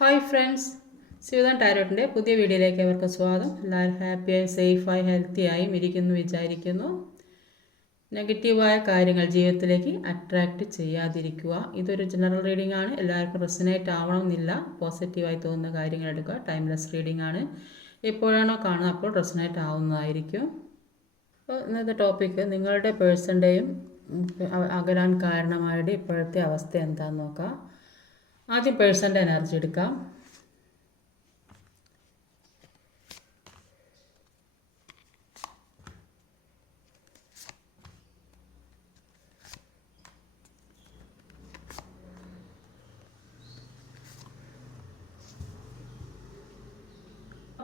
Hi friends, ശിവദാൻ ടാരോട്ടിൻ്റെ പുതിയ വീഡിയോയിലേക്ക് അവർക്ക് സ്വാഗതം. എല്ലാവരും ഹാപ്പിയായി സേഫായി ഹെൽത്തിയായും ഇരിക്കുന്നു വിചാരിക്കുന്നു. നെഗറ്റീവായ കാര്യങ്ങൾ ജീവിതത്തിലേക്ക് അട്രാക്റ്റ് ചെയ്യാതിരിക്കുക. ഇതൊരു ജനറൽ റീഡിംഗ് ആണ്. എല്ലാവർക്കും റെസനേറ്റ് ആവണമെന്നില്ല. പോസിറ്റീവായി തോന്നുന്ന കാര്യങ്ങൾ എടുക്കുക. ടൈംലെസ് റീഡിംഗ് ആണ്. എപ്പോഴാണോ കാണുന്നത് അപ്പോൾ റെസനേറ്റ് ആവുന്നതായിരിക്കും. അപ്പോൾ ഇന്നത്തെ ടോപ്പിക്ക് നിങ്ങളുടെ പേഴ്സൻ്റെയും അകലാൻ കാരണമാരുടെ ഇപ്പോഴത്തെ അവസ്ഥ എന്താണെന്ന് നോക്കാം. ആദ്യം പേഴ്സൻ്റെ എനർജി എടുക്കാം.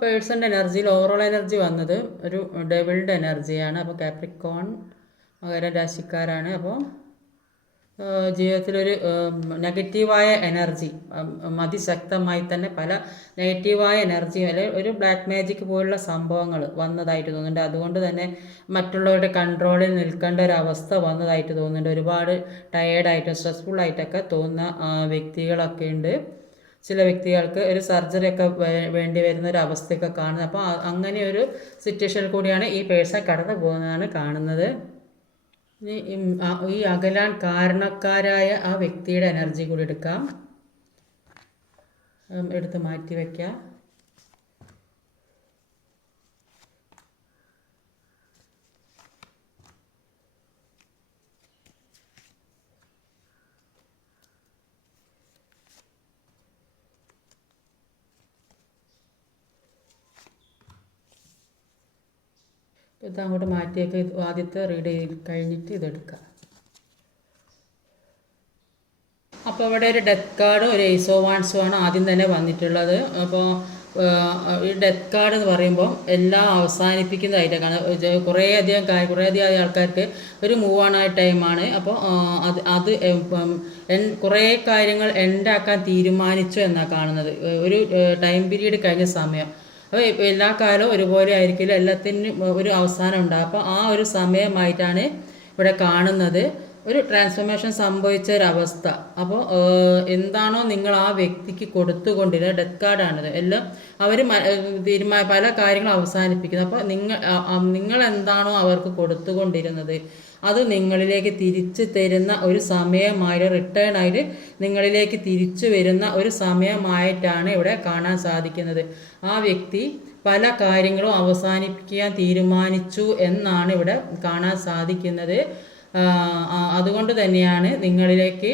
പേഴ്സൻ്റെ എനർജിയിൽ ഓവറോൾ എനർജി വന്നത് ഒരു ഡെവിളുടെ എനർജിയാണ്. അപ്പോൾ കാപ്രിക്കോൺ മകരരാശിക്കാരാണ്. അപ്പോൾ ജീവിതത്തിലൊരു നെഗറ്റീവായ എനർജി അതിശക്തമായി തന്നെ പല നെഗറ്റീവായ എനർജി അല്ലെങ്കിൽ ഒരു ബ്ലാക്ക് മാജിക് പോലുള്ള സംഭവങ്ങൾ വന്നതായിട്ട് തോന്നുന്നുണ്ട്. അതുകൊണ്ട് തന്നെ മറ്റുള്ളവരുടെ കൺട്രോളിൽ നിൽക്കേണ്ട ഒരു അവസ്ഥ വന്നതായിട്ട് തോന്നുന്നുണ്ട്. ഒരുപാട് ടയേർഡായിട്ടും സ്ട്രെസ്ഫുള്ളായിട്ടൊക്കെ തോന്നുന്ന വ്യക്തികളൊക്കെ ഉണ്ട്. ചില വ്യക്തികൾക്ക് ഒരു സർജറി ഒക്കെ വേണ്ടി വരുന്ന ഒരു അവസ്ഥയൊക്കെ കാണുന്നത്. അപ്പോൾ അങ്ങനെ ഒരു സിറ്റുവേഷനിൽ കൂടിയാണ് ഈ പേഴ്സൺ കടന്നു പോകുന്നതാണ് കാണുന്നത്. ഈ അകലാൻ കാരണക്കാരായ ആ വ്യക്തിയുടെ എനർജി കൂടി എടുക്കാം. എടുത്ത് മാറ്റി വയ്ക്കാം. ഇത് അങ്ങോട്ട് മാറ്റിയൊക്കെ ആദ്യത്തെ റീഡ് കഴിഞ്ഞിട്ട് ഇതെടുക്കുക. അപ്പോൾ ഇവിടെ ഒരു ഡെത്ത് കാർഡും ഒരു ഏസ് ഓഫ് വാൻഡ്സും ആണ് ആദ്യം തന്നെ വന്നിട്ടുള്ളത്. അപ്പോൾ ഈ ഡെത്ത് കാർഡ് എന്ന് പറയുമ്പോൾ എല്ലാം അവസാനിപ്പിക്കുന്നതായിട്ടാണ്. കുറേയധികം ആൾക്കാർക്ക് ഒരു മൂവ് ഓൺ ആയ ടൈമാണ്. അപ്പോൾ അത് കുറേ കാര്യങ്ങൾ എൻഡാക്കാൻ തീരുമാനിച്ചു എന്നാണ് കാണുന്നത്. ഒരു ടൈം പീരീഡ് കഴിഞ്ഞ സമയം. അപ്പോൾ എല്ലാ കാലവും ഒരുപോലെ ആയിരിക്കില്ല, എല്ലാത്തിനും ഒരു അവസാനം ഉണ്ടാകും. അപ്പോൾ ആ ഒരു സമയമായിട്ടാണ് ഇവിടെ കാണുന്നത്. ഒരു ട്രാൻസ്ഫോർമേഷൻ സംഭവിച്ച ഒരവസ്ഥ. അപ്പോൾ എന്താണോ നിങ്ങൾ ആ വ്യക്തിക്ക് കൊടുത്തുകൊണ്ടിരുന്നത്, ഡെത്ത് കാർഡാണിത്. എല്ലാം അവർ പല കാര്യങ്ങളും അവസാനിപ്പിക്കുന്നത്. അപ്പോൾ നിങ്ങൾ എന്താണോ അവർക്ക് കൊടുത്തുകൊണ്ടിരുന്നത് അത് നിങ്ങളിലേക്ക് തിരിച്ചു തരുന്ന ഒരു സമയമായി, റിട്ടേൺ ആയിട്ട് നിങ്ങളിലേക്ക് തിരിച്ചു വരുന്ന ഒരു സമയമായിട്ടാണ് ഇവിടെ കാണാൻ സാധിക്കുന്നത്. ആ വ്യക്തി പല കാര്യങ്ങളും അവസാനിപ്പിക്കാൻ തീരുമാനിച്ചു എന്നാണ് ഇവിടെ കാണാൻ സാധിക്കുന്നത്. അതുകൊണ്ട് തന്നെയാണ് നിങ്ങളിലേക്ക്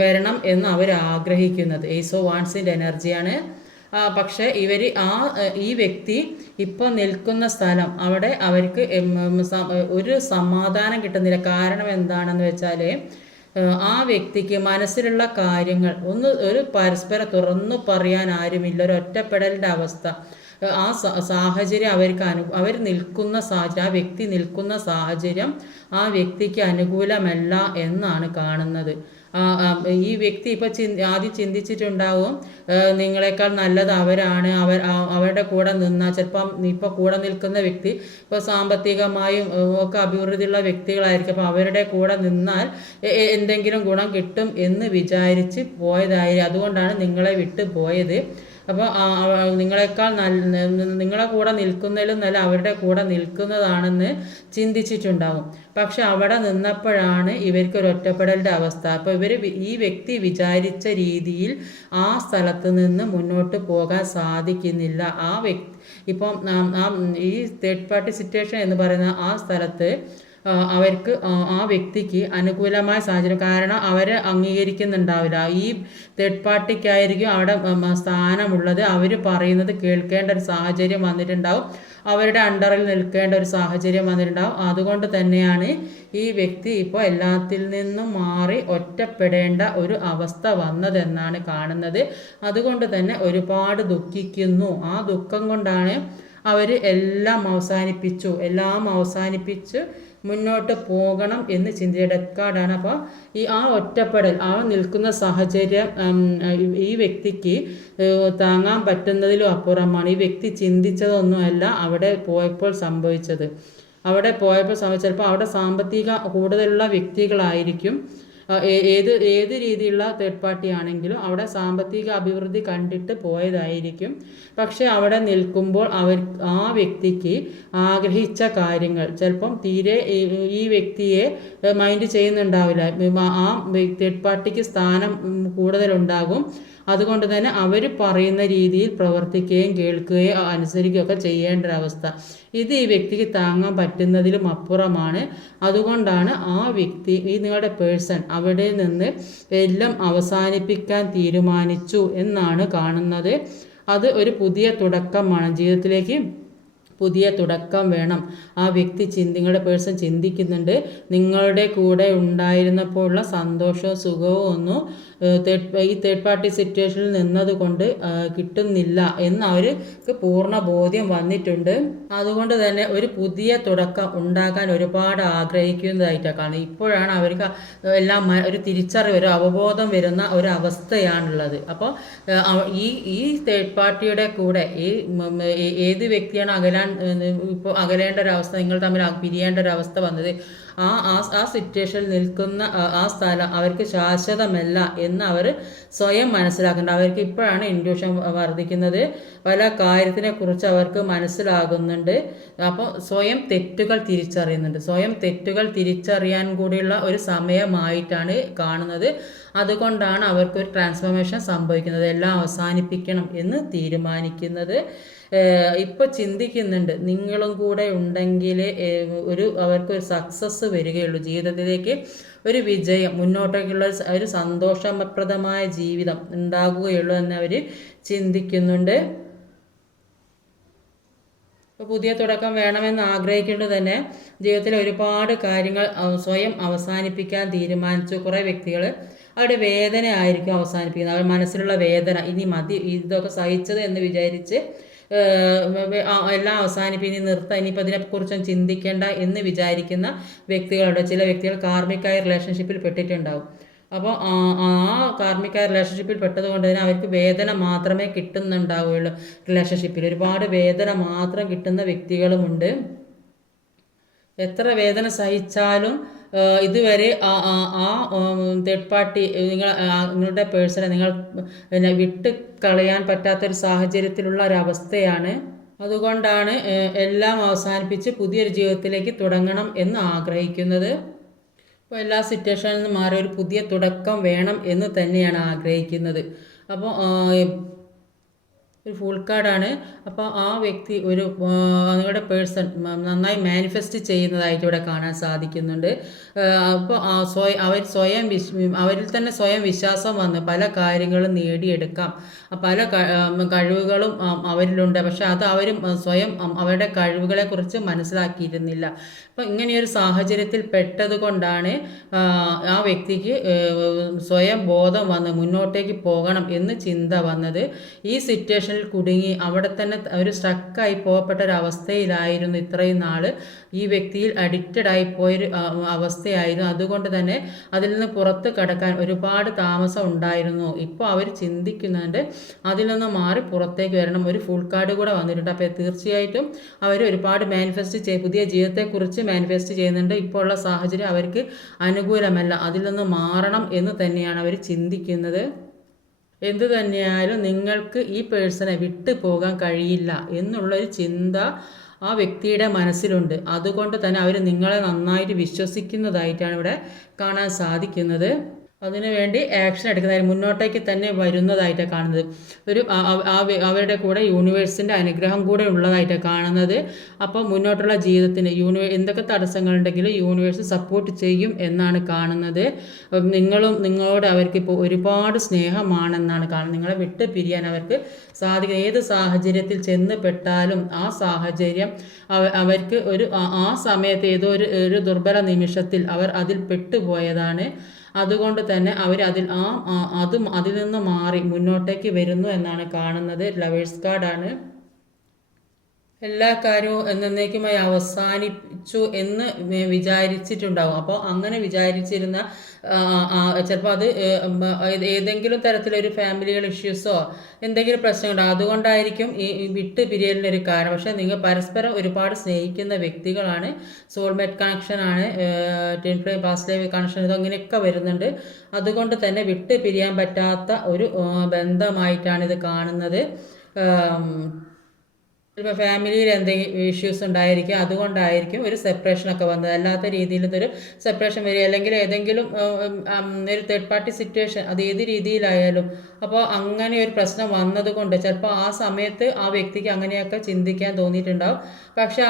വരണം എന്ന് അവർ ആഗ്രഹിക്കുന്നത്. ഏസ് ഓഫ് വാൻഡ്സിൻ്റെ എനർജിയാണ്. പക്ഷേ ഈ വ്യക്തി ഇപ്പോൾ നിൽക്കുന്ന സ്ഥലം അവിടെ അവർക്ക് ഒരു സമാധാനം കിട്ടുന്നില്ല. കാരണം എന്താണെന്ന് വെച്ചാൽ ആ വ്യക്തിക്ക് മനസ്സിലുള്ള കാര്യങ്ങൾ ഒരു പരസ്പരം തുറന്നു പറയാൻ ആരുമില്ല. ഒരു ഒറ്റപ്പെടലിൻ്റെ അവസ്ഥ. ആ സാഹചര്യം അവർ നിൽക്കുന്ന സാഹചര്യം, ആ വ്യക്തി നിൽക്കുന്ന സാഹചര്യം ആ വ്യക്തിക്ക് അനുകൂലമല്ല എന്നാണ് കാണുന്നത്. ഈ വ്യക്തി ഇപ്പോൾ ആദ്യം ചിന്തിച്ചിട്ടുണ്ടാവും നിങ്ങളെക്കാൾ നല്ലത് അവരാണ്, അവരുടെ കൂടെ നിന്നാൽ ചിലപ്പം ഇപ്പോൾ കൂടെ നിൽക്കുന്ന വ്യക്തി ഇപ്പോൾ സാമ്പത്തികമായും ഒക്കെ അഭിവൃദ്ധിയുള്ള വ്യക്തികളായിരിക്കും. അപ്പോൾ അവരുടെ കൂടെ നിന്നാൽ എന്തെങ്കിലും ഗുണം കിട്ടും എന്ന് വിചാരിച്ച് പോയതായിരിക്കും. അതുകൊണ്ടാണ് നിങ്ങളെ വിട്ടു പോയത്. അപ്പോൾ നിങ്ങളെക്കാൾ നിങ്ങളെ കൂടെ നിൽക്കുന്നതിലും നല്ല അവരുടെ കൂടെ നിൽക്കുന്നതാണെന്ന് ചിന്തിച്ചിട്ടുണ്ടാകും. പക്ഷെ അവിടെ നിന്നപ്പോഴാണ് ഇവർക്കൊരു ഒറ്റപ്പെടലിൻ്റെ അവസ്ഥ. അപ്പോൾ ഈ വ്യക്തി വിചാരിച്ച രീതിയിൽ ആ സ്ഥലത്ത് നിന്ന് മുന്നോട്ട് പോകാൻ സാധിക്കുന്നില്ല. ആ വ്യക്തി ഇപ്പം ഈ തേർഡ് പാർട്ടി സിറ്റുവേഷൻ എന്ന് പറയുന്ന ആ സ്ഥലത്ത് അവർക്ക് ആ വ്യക്തിക്ക് അനുകൂലമായ സാഹചര്യം, കാരണം അവരെ അംഗീകരിക്കുന്നുണ്ടാവില്ല. ഈ തേർഡ് പാർട്ടിക്കായിരിക്കും അവിടെ സ്ഥാനമുള്ളത്. അവർ പറയുന്നത് കേൾക്കേണ്ട ഒരു സാഹചര്യം വന്നിട്ടുണ്ടാവും. അവരുടെ അണ്ടറിൽ നിൽക്കേണ്ട ഒരു സാഹചര്യം വന്നിട്ടുണ്ടാവും. അതുകൊണ്ട് തന്നെയാണ് ഈ വ്യക്തി ഇപ്പോൾ എല്ലാത്തിൽ നിന്നും മാറി ഒറ്റപ്പെടേണ്ട ഒരു അവസ്ഥ വന്നതെന്നാണ് കാണുന്നത്. അതുകൊണ്ട് തന്നെ ഒരുപാട് ദുഃഖിക്കുന്നു. ആ ദുഃഖം കൊണ്ടാണ് അവർ എല്ലാം അവസാനിപ്പിച്ച് മുന്നോട്ട് പോകണം എന്ന് ചിന്തിച്ച ഡെത്ത് കാർഡാണ്. അപ്പോൾ ആ ഒറ്റപ്പെടൽ, ആ നിൽക്കുന്ന സാഹചര്യം ഈ വ്യക്തിക്ക് താങ്ങാൻ പറ്റുന്നതിലും അപ്പുറമാണ്. ഈ വ്യക്തി ചിന്തിച്ചതൊന്നുമല്ല അവിടെ പോയപ്പോൾ സംഭവിച്ചത്. ചിലപ്പോൾ അവിടെ സാമ്പത്തിക കൂടുതലുള്ള വ്യക്തികളായിരിക്കും. ഏത് ഏത് രീതിയിലുള്ള തേർഡ് പാർട്ടി ആണെങ്കിലും അവിടെ സാമ്പത്തിക അഭിവൃദ്ധി കണ്ടിട്ട് പോയതായിരിക്കും. പക്ഷെ അവിടെ നിൽക്കുമ്പോൾ ആ വ്യക്തിക്ക് ആഗ്രഹിച്ച കാര്യങ്ങൾ ചിലപ്പം തീരെ ഈ വ്യക്തിയെ മൈൻഡ് ചെയ്യുന്നുണ്ടാവില്ല. ആ തേർഡ് പാർട്ടിക്ക് സ്ഥാനം കൂടുതലുണ്ടാകും. അതുകൊണ്ട് തന്നെ അവർ പറയുന്ന രീതിയിൽ പ്രവർത്തിക്കുകയും കേൾക്കുകയും അനുസരിക്കുകയും ഒക്കെ ചെയ്യേണ്ട ഒരവസ്ഥ ഇത് ഈ വ്യക്തിക്ക് താങ്ങാൻ പറ്റുന്നതിലും അപ്പുറമാണ്. അതുകൊണ്ടാണ് ആ വ്യക്തി നിങ്ങളുടെ പേഴ്സൺ അവിടെ നിന്ന് എല്ലാം അവസാനിപ്പിക്കാൻ തീരുമാനിച്ചു എന്നാണ് കാണുന്നത്. അത് ഒരു പുതിയ തുടക്കമാണ്. ജീവിതത്തിലേക്ക് പുതിയ തുടക്കം വേണം. ആ വ്യക്തി നിങ്ങളുടെ പേഴ്സൺ ചിന്തിക്കുന്നുണ്ട് നിങ്ങളുടെ കൂടെ ഉണ്ടായിരുന്നപ്പോഴുള്ള സന്തോഷവും സുഖവും ഒന്നും ഈ തേർഡ് പാർട്ടി സിറ്റുവേഷനിൽ നിന്നതുകൊണ്ട് കിട്ടുന്നില്ല എന്ന് അവർക്ക് പൂർണ്ണ ബോധ്യം വന്നിട്ടുണ്ട്. അതുകൊണ്ട് തന്നെ ഒരു പുതിയ തുടക്കം ഉണ്ടാക്കാൻ ഒരുപാട് ആഗ്രഹിക്കുന്നതായിട്ടാണ് കാണുന്നത്. ഇപ്പോഴാണ് അവർക്ക് എല്ലാം ഒരു തിരിച്ചറിവ്, ഒരു അവബോധം വരുന്ന ഒരു അവസ്ഥയാണുള്ളത്. അപ്പോൾ ഈ തേർഡ് പാർട്ടിയുടെ കൂടെ ഏത് വ്യക്തിയാണ് ഇപ്പോൾ അകലേണ്ട ഒരവസ്ഥ, നിങ്ങൾ തമ്മിൽ പിരിയേണ്ട ഒരവസ്ഥ വന്നത്, ആ സിറ്റുവേഷനിൽ നിൽക്കുന്ന ആ സ്ഥലം അവർക്ക് ശാശ്വതമല്ല എന്ന് അവർ സ്വയം മനസ്സിലാക്കുന്നുണ്ട്. അവർക്ക് ഇപ്പോഴാണ് ഇൻട്യൂഷൻ വർദ്ധിക്കുന്നത്. പല കാര്യത്തിനെ കുറിച്ച് അവർക്ക് മനസ്സിലാകുന്നുണ്ട്. അപ്പോൾ സ്വയം തെറ്റുകൾ തിരിച്ചറിയുന്നുണ്ട്. സ്വയം തെറ്റുകൾ തിരിച്ചറിയാൻ കൂടിയുള്ള ഒരു സമയമായിട്ടാണ് കാണുന്നത്. അതുകൊണ്ടാണ് അവർക്കൊരു ട്രാൻസ്ഫോർമേഷൻ സംഭവിക്കുന്നത്, എല്ലാം അവസാനിപ്പിക്കണം എന്ന് തീരുമാനിക്കുന്നത്. ഇപ്പോൾ ചിന്തിക്കുന്നുണ്ട് നിങ്ങളും കൂടെ ഉണ്ടെങ്കിൽ അവർക്കൊരു സക്സസ് വരികയുള്ളൂ, ജീവിതത്തിലേക്ക് ഒരു വിജയം, മുന്നോട്ടേക്കുള്ള ഒരു സന്തോഷപ്രദമായ ജീവിതം ഉണ്ടാകുകയുള്ളൂ എന്ന് അവർ ചിന്തിക്കുന്നുണ്ട്. പുതിയ തുടക്കം വേണമെന്ന് ആഗ്രഹിക്കേണ്ടത് തന്നെ ജീവിതത്തിലെ ഒരുപാട് കാര്യങ്ങൾ സ്വയം അവസാനിപ്പിക്കാൻ തീരുമാനിച്ചു. കുറേ വ്യക്തികൾ അവരുടെ വേദന ആയിരിക്കും അവസാനിപ്പിക്കുന്നത്. അവരുടെ മനസ്സിലുള്ള വേദന, ഇനി മതി ഇതൊക്കെ സഹിച്ചത് എന്ന് വിചാരിച്ച് എല്ലാം അവസാനിപ്പിച്ച് നിർത്താൻ, ഇനിയിപ്പോൾ ഇതിനെക്കുറിച്ചൊന്നും ചിന്തിക്കേണ്ട എന്ന് വിചാരിക്കുന്ന വ്യക്തികളുണ്ട്. ചില വ്യക്തികൾ കാർമികമായ റിലേഷൻഷിപ്പിൽ പെട്ടിട്ടുണ്ടാവും. അപ്പോൾ ആ കാർമിക റിലേഷൻഷിപ്പിൽ പെട്ടതുകൊണ്ട് തന്നെ അവർക്ക് വേദന മാത്രമേ കിട്ടുന്നുണ്ടാവുകയുള്ളൂ. റിലേഷൻഷിപ്പിൽ ഒരുപാട് വേദന മാത്രം കിട്ടുന്ന വ്യക്തികളുമുണ്ട്. എത്ര വേദന സഹിച്ചാലും ഇതുവരെ ആ തേർഡ് പാർട്ടി നിങ്ങളുടെ പേഴ്സണെ നിങ്ങൾ വിട്ട് കളയാൻ പറ്റാത്തൊരു സാഹചര്യത്തിലുള്ള ഒരവസ്ഥയാണ്. അതുകൊണ്ടാണ് എല്ലാം അവസാനിപ്പിച്ച് പുതിയൊരു ജീവിതത്തിലേക്ക് തുടങ്ങണം എന്ന് ആഗ്രഹിക്കുന്നത്. അപ്പോൾ എല്ലാ സിറ്റുവേഷനിൽ നിന്ന് മാറി ഒരു പുതിയ തുടക്കം വേണം എന്ന് തന്നെയാണ് ആഗ്രഹിക്കുന്നത്. അപ്പോൾ ഒരു ഫുൾ കാർഡാണ്. അപ്പോൾ ആ വ്യക്തി നിങ്ങളുടെ പേഴ്സൺ നന്നായി മാനിഫെസ്റ്റ് ചെയ്യുന്നതായിട്ട് ഇവിടെ കാണാൻ സാധിക്കുന്നുണ്ട്. അപ്പോൾ അവരിൽ തന്നെ സ്വയം വിശ്വാസം വന്ന് പല കാര്യങ്ങളും നേടിയെടുക്കാം, പല കഴിവുകളും അവരിലുണ്ട്. പക്ഷെ അത് അവരും സ്വയം അവരുടെ കഴിവുകളെക്കുറിച്ച് മനസ്സിലാക്കിയിരുന്നില്ല. അപ്പം ഇങ്ങനെയൊരു സാഹചര്യത്തിൽ പെട്ടതുകൊണ്ടാണ് ആ വ്യക്തിക്ക് സ്വയം ബോധം വന്ന് മുന്നോട്ടേക്ക് പോകണം എന്ന് ചിന്ത വന്നത്. ഈ സിറ്റുവേഷനിൽ കുടുങ്ങി അവിടെ തന്നെ ഒരു സ്റ്റക്കായി പോകപ്പെട്ട ഒരു അവസ്ഥയിലായിരുന്നു ഇത്രയും നാൾ. ഈ വ്യക്തിയിൽ അഡിക്റ്റഡ് ആയിപ്പോയൊരു അവസ്ഥയായിരുന്നു. അതുകൊണ്ട് തന്നെ അതിൽ നിന്ന് പുറത്ത് കടക്കാൻ ഒരുപാട് താമസം ഉണ്ടായിരുന്നു. ഇപ്പോൾ അവർ ചിന്തിക്കുന്നുണ്ട് അതിൽ നിന്ന് മാറി പുറത്തേക്ക് വരണം. ഒരു ഫുൾ കാർഡ് കൂടെ വന്നിട്ടുണ്ട്. അപ്പോൾ തീർച്ചയായിട്ടും അവർ ഒരുപാട് പുതിയ ജീവിതത്തെക്കുറിച്ച് മാനിഫെസ്റ്റ് ചെയ്യുന്നുണ്ട്. ഇപ്പോൾ ഉള്ള സാഹചര്യം അവർക്ക് അനുകൂലമല്ല, അതിൽ നിന്ന് മാറണം എന്ന് തന്നെയാണ് അവർ ചിന്തിക്കുന്നത്. എന്തു തന്നെയായാലും നിങ്ങൾക്ക് ഈ പേഴ്സണെ വിട്ടു പോകാൻ കഴിയില്ല എന്നുള്ളൊരു ചിന്ത ആ വ്യക്തിയുടെ മനസ്സിലുണ്ട്. അതുകൊണ്ട് തന്നെ അവർ നിങ്ങളെ നന്നായിട്ട് വിശ്വസിക്കുന്നതായിട്ടാണ് ഇവിടെ കാണാൻ സാധിക്കുന്നത്. അതിനുവേണ്ടി ആക്ഷൻ എടുക്കുന്നതായി മുന്നോട്ടേക്ക് തന്നെ വരുന്നതായിട്ടാണ് കാണുന്നത്. അവരുടെ കൂടെ യൂണിവേഴ്സിൻ്റെ അനുഗ്രഹം കൂടെ ഉള്ളതായിട്ടാണ് കാണുന്നത്. അപ്പോൾ മുന്നോട്ടുള്ള ജീവിതത്തിന് എന്തൊക്കെ തടസ്സങ്ങളുണ്ടെങ്കിലും യൂണിവേഴ്സ് സപ്പോർട്ട് ചെയ്യും എന്നാണ് കാണുന്നത്. നിങ്ങളോട് അവർക്ക് ഇപ്പോൾ ഒരുപാട് സ്നേഹമാണെന്നാണ് കാണുന്നത്. നിങ്ങളെ വിട്ട് പിരിയാൻ അവർക്ക് സാധിക്കും. ഏത് സാഹചര്യത്തിൽ ചെന്ന് പെട്ടാലും ആ സാഹചര്യം അവർക്ക് ആ സമയത്ത് ഏതോ ഒരു ദുർബല നിമിഷത്തിൽ അവർ അതിൽ പെട്ടുപോയതാണ്. അതുകൊണ്ട് തന്നെ അവർ അതിൽ നിന്ന് മാറി മുന്നോട്ടേക്ക് വരുന്നു എന്നാണ് കാണുന്നത്. ലവേഴ്സ് കാർഡാണ്. എല്ലാ കാര്യവും എന്നേക്കുമായി അവസാനിച്ചു എന്ന് വിചാരിച്ചിട്ടുണ്ടാകും. അപ്പോൾ അങ്ങനെ വിചാരിച്ചിരുന്ന ചിലപ്പോൾ അത് ഏതെങ്കിലും തരത്തിലൊരു ഫാമിലികൾ ഇഷ്യൂസോ എന്തെങ്കിലും പ്രശ്നമുണ്ടാകും. അതുകൊണ്ടായിരിക്കും ഈ വിട്ട് പിരിയലിനൊരു കാരണം. പക്ഷേ നിങ്ങൾ പരസ്പരം ഒരുപാട് സ്നേഹിക്കുന്ന വ്യക്തികളാണ്. സോൾമേറ്റ് കണക്ഷനാണ്, twin flame past life connection, ഇതങ്ങനെയൊക്കെ വരുന്നുണ്ട്. അതുകൊണ്ട് തന്നെ വിട്ട് പിരിയാൻ പറ്റാത്ത ഒരു ബന്ധമായിട്ടാണ് ഇത് കാണുന്നത്. ചിലപ്പോൾ ഫാമിലിയിൽ എന്തെങ്കിലും ഇഷ്യൂസ് ഉണ്ടായിരിക്കും, അതുകൊണ്ടായിരിക്കും ഒരു സെപ്പറേഷനൊക്കെ വന്നത്. അല്ലാത്ത രീതിയിൽ ഇതൊരു സെപ്പറേഷൻ വരിക, അല്ലെങ്കിൽ ഏതെങ്കിലും ഒരു തേർഡ് പാർട്ടി സിറ്റുവേഷൻ, അത് ഏത് രീതിയിലായാലും. അപ്പോൾ അങ്ങനെ ഒരു പ്രശ്നം വന്നതുകൊണ്ട് ചിലപ്പോൾ ആ സമയത്ത് ആ വ്യക്തിക്ക് അങ്ങനെയൊക്കെ ചിന്തിക്കാൻ തോന്നിയിട്ടുണ്ടാവും. പക്ഷെ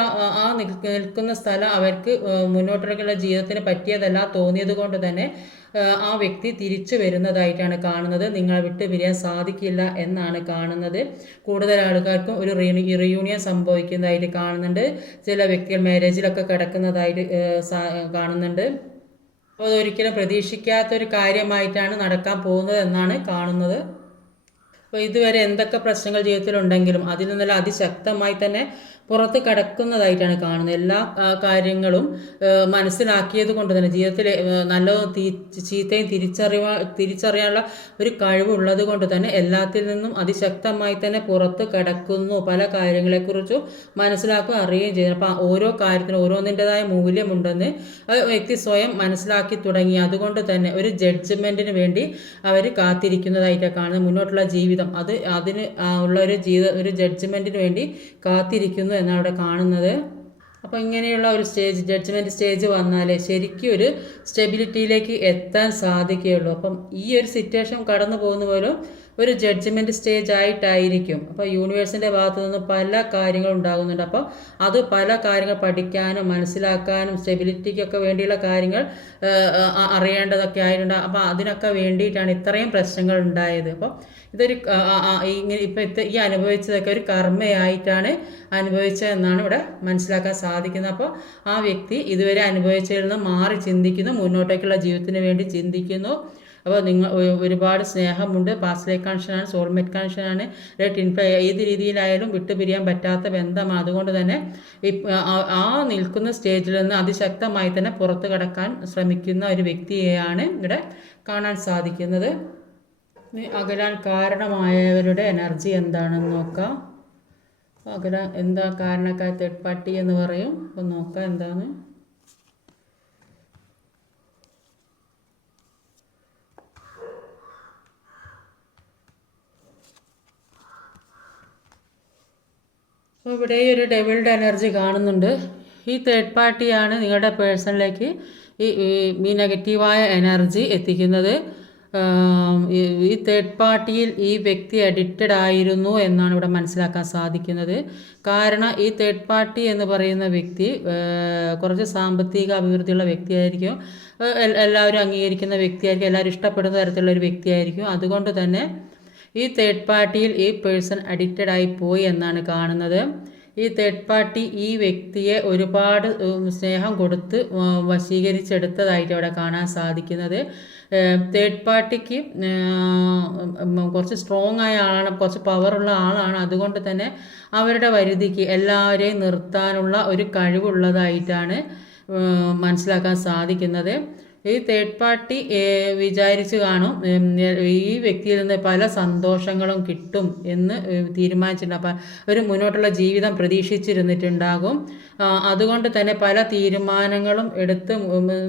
ആ നിൽക്കുന്ന സ്ഥലം അവർക്ക് മുന്നോട്ടുള്ള ജീവിതത്തിന് പറ്റിയതല്ല തോന്നിയത് കൊണ്ട് തന്നെ ആ വ്യക്തി തിരിച്ചു വരുന്നതായിട്ടാണ് കാണുന്നത്. നിങ്ങളെ വിട്ട് പിരിയാൻ സാധിക്കില്ല എന്നാണ് കാണുന്നത്. കൂടുതൽ ആൾക്കാർക്കും ഒരു റിയൂണിയൻ സംഭവിക്കുന്നതായിട്ട് കാണുന്നുണ്ട്. ചില വ്യക്തികൾ മാരേജിലൊക്കെ കിടക്കുന്നതായിട്ട് കാണുന്നുണ്ട്. അപ്പോൾ അതൊരിക്കലും പ്രതീക്ഷിക്കാത്തൊരു കാര്യമായിട്ടാണ് നടക്കാൻ പോകുന്നത് എന്നാണ് കാണുന്നത്. അപ്പോൾ ഇതുവരെ എന്തൊക്കെ പ്രശ്നങ്ങൾ ജീവിതത്തിലുണ്ടെങ്കിലും അതിൽ നിന്നെല്ലാം അതിശക്തമായി തന്നെ പുറത്ത് കടക്കുന്നതായിട്ടാണ് കാണുന്നത്. എല്ലാ കാര്യങ്ങളും മനസ്സിലാക്കിയത് കൊണ്ട് തന്നെ ജീവിതത്തിൽ നല്ലതും ചീത്തയും തിരിച്ചറിയാനുള്ള ഒരു കഴിവുള്ളത് കൊണ്ട് തന്നെ എല്ലാത്തിൽ നിന്നും അതിശക്തമായി തന്നെ പുറത്ത് കടക്കുന്നു. പല കാര്യങ്ങളെക്കുറിച്ചും മനസ്സിലാക്കുകയും അറിയുകയും ചെയ്യുന്നു. അപ്പോൾ ഓരോ കാര്യത്തിനും ഓരോന്നിൻ്റെതായ മൂല്യമുണ്ടെന്ന് വ്യക്തി സ്വയം മനസ്സിലാക്കി തുടങ്ങി. അതുകൊണ്ട് തന്നെ ഒരു ജഡ്ജ്മെൻറ്റിന് വേണ്ടി അവർ കാത്തിരിക്കുന്നതായിട്ടാണ് കാണുന്നത്. മുന്നോട്ടുള്ള ജീവിതം അതിന് ഉള്ള ഒരു ജഡ്ജ്മെൻറ്റിന് വേണ്ടി കാത്തിരിക്കുന്നു എന്നാണ് അവിടെ കാണുന്നത്. അപ്പോൾ ഇങ്ങനെയുള്ള ഒരു ജഡ്ജ്മെൻറ്റ് സ്റ്റേജ് വന്നാൽ ശരിക്കും ഒരു സ്റ്റെബിലിറ്റിയിലേക്ക് എത്താൻ സാധിക്കുകയുള്ളൂ. അപ്പം ഈ ഒരു സിറ്റുവേഷൻ കടന്നു പോകുന്ന പോലും ഒരു ജഡ്ജ്മെൻറ്റ് സ്റ്റേജ് ആയിട്ടായിരിക്കും. അപ്പോൾ യൂണിവേഴ്സിൻ്റെ ഭാഗത്തു നിന്ന് പല കാര്യങ്ങളും ഉണ്ടാകുന്നുണ്ട്. അപ്പോൾ അത് പല കാര്യങ്ങൾ പഠിക്കാനും മനസ്സിലാക്കാനും സ്റ്റെബിലിറ്റിക്കൊക്കെ വേണ്ടിയുള്ള കാര്യങ്ങൾ അറിയേണ്ടതൊക്കെ ആയിട്ടുണ്ട്. അപ്പോൾ അതിനൊക്കെ വേണ്ടിയിട്ടാണ് ഇത്രയും പ്രശ്നങ്ങൾ ഉണ്ടായത്. അപ്പോൾ ഇതൊരു ഇങ്ങനെ ഇപ്പോൾ ഈ അനുഭവിച്ചതൊക്കെ ഒരു കർമ്മയായിട്ടാണ് അനുഭവിച്ചതെന്നാണ് ഇവിടെ മനസ്സിലാക്കാൻ സാധിക്കുന്നത്. അപ്പോൾ ആ വ്യക്തി ഇതുവരെ അനുഭവിച്ചതിൽ നിന്ന് മാറി ചിന്തിക്കുന്നു, മുന്നോട്ടേക്കുള്ള ജീവിതത്തിന് വേണ്ടി ചിന്തിക്കുന്നു. അപ്പോൾ നിങ്ങൾ ഒരുപാട് സ്നേഹമുണ്ട്, പാസ്റ്റ് ലൈഫ് കണക്ഷനാണ്, സോൾമേറ്റ് കണക്ഷനാണ്, ട്വിൻ ഫ്ലെയിം, ഏത് രീതിയിലായാലും വിട്ടുപിരിയാൻ പറ്റാത്ത ബന്ധമാണ്. അതുകൊണ്ട് തന്നെ ആ നിൽക്കുന്ന സ്റ്റേജിൽ നിന്ന് അതിശക്തമായി തന്നെ പുറത്ത് കടക്കാൻ ശ്രമിക്കുന്ന ഒരു വ്യക്തിയെയാണ് ഇവിടെ കാണാൻ സാധിക്കുന്നത്. അകലാൻ കാരണമായവരുടെ എനർജി എന്താണെന്ന് നോക്കാം. അകലാൻ എന്താ കാരണക്കാർ തേർഡ് പാർട്ടി എന്ന് പറയും. അപ്പോൾ നോക്കാം എന്താണ്. അപ്പോൾ ഇവിടെ ഒരു ഡെവിൾഡ് എനർജി കാണുന്നുണ്ട്. ഈ തേർഡ് പാർട്ടിയാണ് നിങ്ങളുടെ പേഴ്സണിലേക്ക് ഈ നെഗറ്റീവായ എനർജി എത്തിക്കുന്നത്. ഈ തേർഡ് പാർട്ടിയിൽ ഈ വ്യക്തി അഡിക്റ്റഡ് ആയിരുന്നു എന്നാണ് ഇവിടെ മനസ്സിലാക്കാൻ സാധിക്കുന്നത്. കാരണം ഈ തേർഡ് പാർട്ടി എന്ന് പറയുന്ന വ്യക്തി കുറച്ച് സാമ്പത്തിക അഭിവൃദ്ധിയുള്ള വ്യക്തിയായിരിക്കും, എല്ലാവരും അംഗീകരിക്കുന്ന വ്യക്തിയായിരിക്കും, എല്ലാവരും ഇഷ്ടപ്പെടുന്ന തരത്തിലുള്ള ഒരു വ്യക്തിയായിരിക്കും. അതുകൊണ്ട് തന്നെ ഈ തേർഡ് പാർട്ടിയിൽ ഈ പേഴ്സൺ അഡിക്റ്റഡ് ആയി പോയി എന്നാണ് കാണുന്നത്. ഈ തേർഡ് പാർട്ടി ഈ വ്യക്തിയെ ഒരുപാട് സ്നേഹം കൊടുത്ത് വശീകരിച്ചെടുത്തതായിട്ട് അവിടെ കാണാൻ സാധിക്കുന്നത്. തേർഡ് പാർട്ടിക്ക് കുറച്ച് സ്ട്രോങ് ആയ ആളാണ്, കുറച്ച് പവറുള്ള ആളാണ്. അതുകൊണ്ട് തന്നെ അവരുടെ വരുതിക്ക് എല്ലാവരെയും നിർത്താനുള്ള ഒരു കഴിവുള്ളതായിട്ടാണ് മനസ്സിലാക്കാൻ സാധിക്കുന്നത്. ഈ തേർഡ് പാർട്ടി വിചാരിച്ച് കാണും ഈ വ്യക്തിയിൽ നിന്ന് പല സന്തോഷങ്ങളും കിട്ടും എന്ന് തീരുമാനിച്ചിട്ടുണ്ട്. അപ്പം ഒരു മുന്നോട്ടുള്ള ജീവിതം പ്രതീക്ഷിച്ചിരുന്നിട്ടുണ്ടാകും. അതുകൊണ്ട് തന്നെ പല തീരുമാനങ്ങളും എടുത്ത്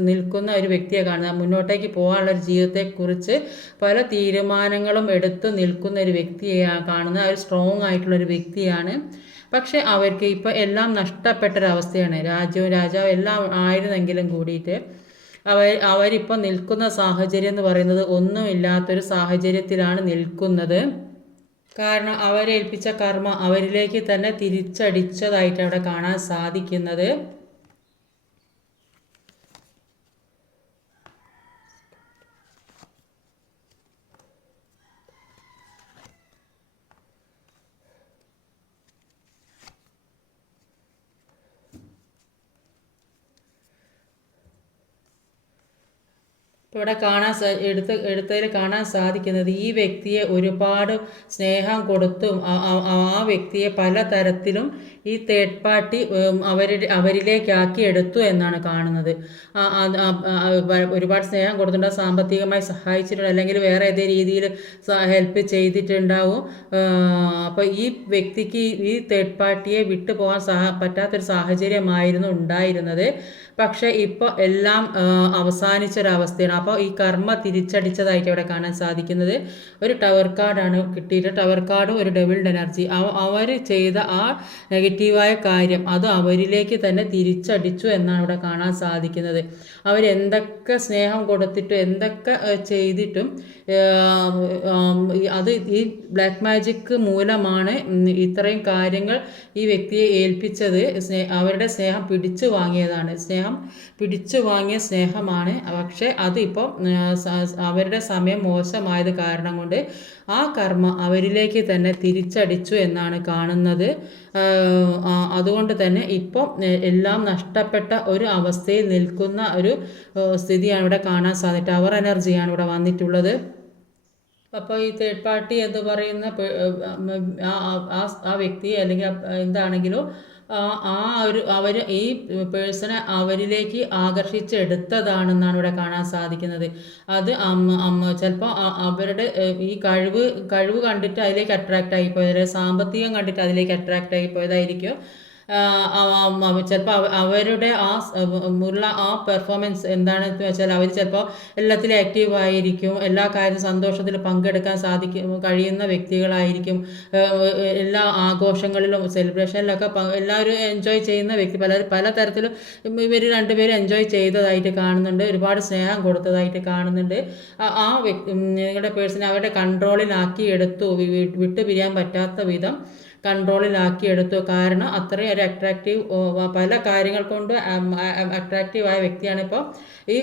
നിൽക്കുന്ന ഒരു വ്യക്തിയെ കാണുന്നത്. മുന്നോട്ടേക്ക് പോകാനുള്ള ഒരു ജീവിതത്തെക്കുറിച്ച് പല തീരുമാനങ്ങളും എടുത്ത് നിൽക്കുന്ന ഒരു വ്യക്തിയെ കാണുന്നത്. ഒരു സ്ട്രോങ് ആയിട്ടുള്ളൊരു വ്യക്തിയാണ്. പക്ഷെ അവർക്ക് ഇപ്പോൾ എല്ലാം നഷ്ടപ്പെട്ടൊരവസ്ഥയാണ്. രാജാവ് എല്ലാം ആയിരുന്നെങ്കിലും കൂടിയിട്ട് അവരിപ്പോൾ നിൽക്കുന്ന സാഹചര്യം എന്ന് പറയുന്നത് ഒന്നുമില്ലാത്തൊരു സാഹചര്യത്തിലാണ് നിൽക്കുന്നത്. കാരണം അവരേൽപ്പിച്ച കർമ്മ അവരിലേക്ക് തന്നെ തിരിച്ചടിച്ചതായിട്ട് അവിടെ കാണാൻ സാധിക്കുന്നത്. ഇവിടെ എടുത്തതിൽ കാണാൻ സാധിക്കുന്നത് ഈ വ്യക്തിയെ ഒരുപാട് സ്നേഹം കൊടുത്തും ആ വ്യക്തിയെ പലതരത്തിലും ഈ തേർഡ് പാർട്ടി അവരിലേക്കാക്കി എടുത്തു എന്നാണ് കാണുന്നത്. ഒരുപാട് സ്നേഹം കൊടുത്തിട്ടുണ്ട്, സാമ്പത്തികമായി സഹായിച്ചിട്ടുണ്ട്, അല്ലെങ്കിൽ വേറെ ഏതെങ്കിലും രീതിയിൽ ഹെൽപ്പ് ചെയ്തിട്ടുണ്ടാവും. അപ്പോൾ ഈ വ്യക്തിക്ക് ഈ തേർഡ് പാർട്ടിയെ വിട്ടു പോകാൻ പറ്റാത്തൊരു സാഹചര്യമായിരുന്നു ഉണ്ടായിരുന്നത്. പക്ഷേ ഇപ്പോൾ എല്ലാം അവസാനിച്ചൊരവസ്ഥയാണ്. അപ്പോൾ ഈ കർമ്മ തിരിച്ചടിച്ചതായിട്ട് ഇവിടെ കാണാൻ സാധിക്കുന്നത് ഒരു ടവർ കാർഡാണ് കിട്ടിയിട്ട്. ടവർ കാർഡും ഒരു ഡെവിൾഡ് എനർജി. അവർ ചെയ്ത ആ നെഗറ്റീവായ കാര്യം അത് അവരിലേക്ക് തന്നെ തിരിച്ചടിച്ചു എന്നാണ് ഇവിടെ കാണാൻ സാധിക്കുന്നത്. അവരെന്തൊക്കെ സ്നേഹം കൊടുത്തിട്ടും എന്തൊക്കെ ചെയ്തിട്ടും അത് ഈ ബ്ലാക്ക് മാജിക് മൂലമാണ് ഇത്രയും കാര്യങ്ങൾ ഈ വ്യക്തിയെ ഏൽപ്പിച്ചത്. അവരുടെ സ്നേഹം പിടിച്ചു വാങ്ങിയതാണ്, പിടിച്ചു വാങ്ങിയ സ്നേഹമാണ്. പക്ഷേ അതിപ്പോൾ അവരുടെ സമയം മോശമായത് കാരണം കൊണ്ട് ആ കർമ്മ അവരിലേക്ക് തന്നെ തിരിച്ചടിച്ചു എന്നാണ് കാണുന്നത്. അതുകൊണ്ട് തന്നെ ഇപ്പോൾ എല്ലാം നഷ്ടപ്പെട്ട ഒരു അവസ്ഥയിൽ നിൽക്കുന്ന ഒരു സ്ഥിതിയാണ് ഇവിടെ കാണാൻ സാധിച്ചത്. ടവർ എനർജിയാണ് ഇവിടെ വന്നിട്ടുള്ളത്. അപ്പോൾ ഈ തേർഡ് പാർട്ടി എന്ന് പറയുന്ന ആ വ്യക്തി അല്ലെങ്കിൽ എന്താണെങ്കിലും അവർ ഈ പേഴ്സണെ അവരിലേക്ക് ആകർഷിച്ചെടുത്തതാണെന്നാണ് ഇവിടെ കാണാൻ സാധിക്കുന്നത്. അത് ചിലപ്പോൾ അവരുടെ ഈ കഴിവ് കണ്ടിട്ട് അതിലേക്ക് അട്രാക്റ്റ് ആയിപ്പോയത്, സാമ്പത്തികം കണ്ടിട്ട് അതിലേക്ക് അട്രാക്റ്റ് ആയിപ്പോയതായിരിക്കും. ചിലപ്പോൾ അവരുടെ ആ പെർഫോമൻസ് എന്താണെന്ന് വെച്ചാൽ അവർ ചിലപ്പോൾ എല്ലാത്തിലും ആക്റ്റീവ് ആയിരിക്കും, എല്ലാ കാര്യവും സന്തോഷത്തിൽ പങ്കെടുക്കാൻ കഴിയുന്ന വ്യക്തികളായിരിക്കും. എല്ലാ ആഘോഷങ്ങളിലും സെലിബ്രേഷനിലൊക്കെ എല്ലാവരും എൻജോയ് ചെയ്യുന്ന വ്യക്തി. പലതരത്തിലും ഇവർ രണ്ടുപേരും എൻജോയ് ചെയ്തതായിട്ട് കാണുന്നുണ്ട്, ഒരുപാട് സ്നേഹം കൊടുത്തതായിട്ട് കാണുന്നുണ്ട്. ആ നിങ്ങളുടെ പേഴ്സണെ അവരുടെ കൺട്രോളിലാക്കി എടുത്തു, വിട്ടുപിരിയാൻ പറ്റാത്ത വിധം കൺട്രോളിലാക്കിയെടുത്തു. കാരണം അത്രയും ഒരു അട്രാക്റ്റീവ്, പല കാര്യങ്ങൾ കൊണ്ട് അട്രാക്റ്റീവായ വ്യക്തിയാണ്. ഇപ്പോൾ ഈ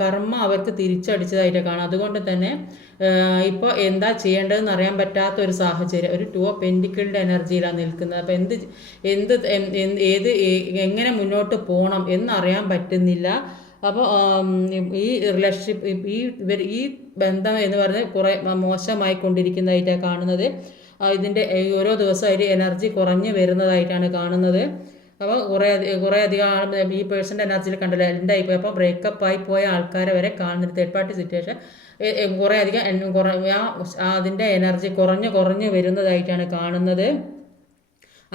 കർമ്മ അവർക്ക് തിരിച്ചടിച്ചതായിട്ട് കാണാം. അതുകൊണ്ട് തന്നെ ഇപ്പോൾ എന്താ ചെയ്യേണ്ടതെന്ന് അറിയാൻ പറ്റാത്ത ഒരു സാഹചര്യം, ഒരു 2 ഓഫ് പെൻറ്റിക്കിളിൻ്റെ എനർജിയിലാണ് നിൽക്കുന്നത്. അപ്പോൾ എങ്ങനെ മുന്നോട്ട് പോകണം എന്നറിയാൻ പറ്റുന്നില്ല. അപ്പോൾ ഈ റിലേഷൻഷിപ്പ്, ഈ ബന്ധം എന്ന് പറഞ്ഞാൽ കുറേ മോശമായിക്കൊണ്ടിരിക്കുന്നതായിട്ടാണ് കാണുന്നത്. ഇതിൻ്റെ ഓരോ ദിവസവും അതിൽ എനർജി കുറഞ്ഞു വരുന്നതായിട്ടാണ് കാണുന്നത്. അപ്പോൾ കുറേ അധികം ഈ പേഴ്സൻ്റെ എനർജിയിൽ കണ്ടല്ലോ എൻഡായിപ്പോയി. അപ്പോൾ ബ്രേക്കപ്പ് പോയ ആൾക്കാരെ വരെ കാണുന്നൊരു തേർഡ് പാർട്ടി സിറ്റുവേഷൻ കുറേ അധികം അതിൻ്റെ എനർജി കുറഞ്ഞു വരുന്നതായിട്ടാണ് കാണുന്നത്.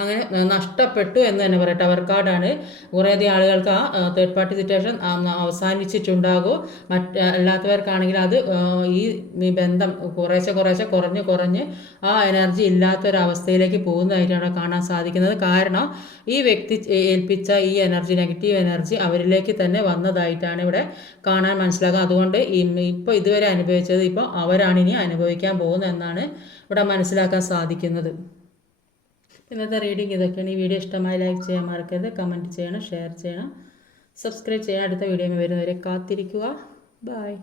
അങ്ങനെ നഷ്ടപ്പെട്ടു എന്ന് തന്നെ പറയാം. ടവർ കാർഡാണ്. കുറേയധികം ആളുകൾക്ക് ആ തേർഡ് പാർട്ടി സിറ്റുവേഷൻ അവസാനിച്ചിട്ടുണ്ടാകും. അല്ലാത്തവർക്കാണെങ്കിൽ അത് ഈ ബന്ധം കുറേശ്ശെ കുറഞ്ഞ് ആ എനർജി ഇല്ലാത്തൊരവസ്ഥയിലേക്ക് പോകുന്നതായിട്ടാണ് കാണാൻ സാധിക്കുന്നത്. കാരണം ഈ വ്യക്തി ഏൽപ്പിച്ച ഈ എനർജി, നെഗറ്റീവ് എനർജി അവരിലേക്ക് തന്നെ വന്നതായിട്ടാണ് ഇവിടെ കാണാൻ മനസ്സിലാക്കുക. അതുകൊണ്ട് ഇപ്പോൾ ഇതുവരെ അനുഭവിച്ചത് ഇപ്പോൾ അവരാണ് ഇനി അനുഭവിക്കാൻ പോകുന്നത് എന്നാണ് ഇവിടെ മനസ്സിലാക്കാൻ സാധിക്കുന്നത്. ഇന്നത്തെ റീഡിങ് ഇതൊക്കെയാണ്. ഈ വീഡിയോ ഇഷ്ടമായി ലൈക്ക് ചെയ്യാൻ മറക്കരുത്, കമൻറ്റ് ചെയ്യണം, ഷെയർ ചെയ്യണം, സബ്സ്ക്രൈബ് ചെയ്യണം. അടുത്ത വീഡിയോയിൽ വരുന്നവരെ കാത്തിരിക്കുക. ബൈ.